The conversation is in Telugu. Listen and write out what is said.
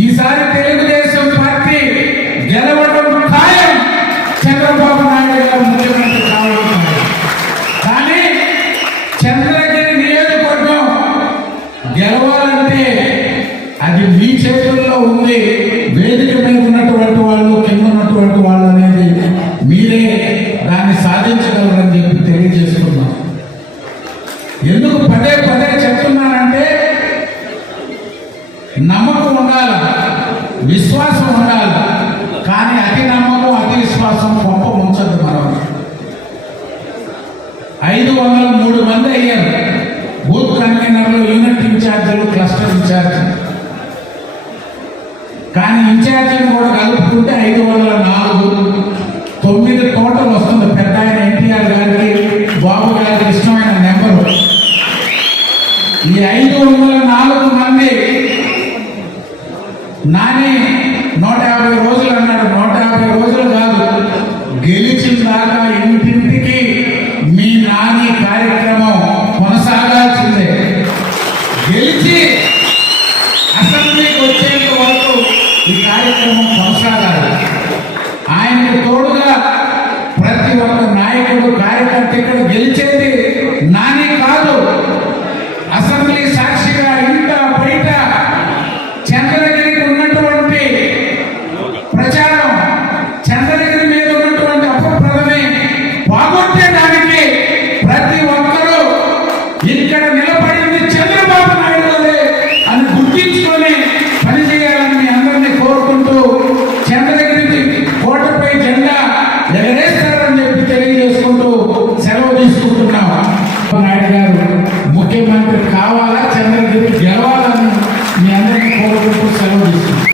ఈసారి తెలుగుదేశం పార్టీ గెలవడం ఖాయం, చంద్రబాబు నాయుడు గారు ముఖ్యమంత్రి కావడం. కానీ చంద్రగిరి నియోజకవర్గం గెలవాలంటే అది మీ చేతుల్లో ఉంది. వేదిక మీద ఉన్నటువంటి వాళ్ళు, కింద ఉన్నటువంటి వాళ్ళు అనేది మీరే దాన్ని సాధించగలరని చెప్పి తెలియజేస్తున్నాం. ఎందుకు పదే పదే చెప్తున్నానంటే నమ్మకం ఉండాలి, విశ్వాసం ఉండాలి. కానీ అతి నమ్మకం, అతి విశ్వాసం గొప్ప ఉంచదు. మనం 503 మంది అయ్యారు. బూత్ కన్వీనర్లు, యూనిట్ ఇన్ఛార్జీలు, క్లస్టర్ ఇన్ఛార్జీలు. కానీ ఇన్ఛార్జీలు కూడా కలుపుకుంటే 504. 9 టోటల్ వస్తుంది. పెద్ద ఆయన ఎన్టీఆర్ గారికి, బాబు గారికి ఇష్టమైన నెంబరు. ఈ 504 మంది నాని 150 రోజులు అన్నాడు. 150 రోజులు కాదు, గెలిచిన దాకా ఇంటింటికి మీ నాని కార్యక్రమం కొనసాగాల్సిందే. గెలిచి అసెంబ్లీకి వచ్చేంత వరకు ఈ కార్యక్రమం కొనసాగాలి. ఆయనకు తోడుగా ప్రతి ఒక్క నాయకుడు, కార్యకర్త ఇక్కడ గెలిచేది నాని కాదు. అసెంబ్లీ సాక్షిగా ఇంట బయట చంద్రగిరికి ఉన్నటువంటి ప్రచారం, చంద్రగిరి మీద ఉన్నటువంటి అపప్రదమే బాగొట్టేదానికి ప్రతి ఒక్కరూ ఇక్కడ నిలబడింది చంద్రబాబు నాయుడు గారే అని గుర్తించుకొని పనిచేయాలని మీ అందరినీ కోరుకుంటూ చంద్రగిరి కోటపై జెండా ఎగరేస్తారని చెప్పి తెలియజేసుకుంటూ సెలవు తీసుకుంటున్నాం. నాయుడు గారు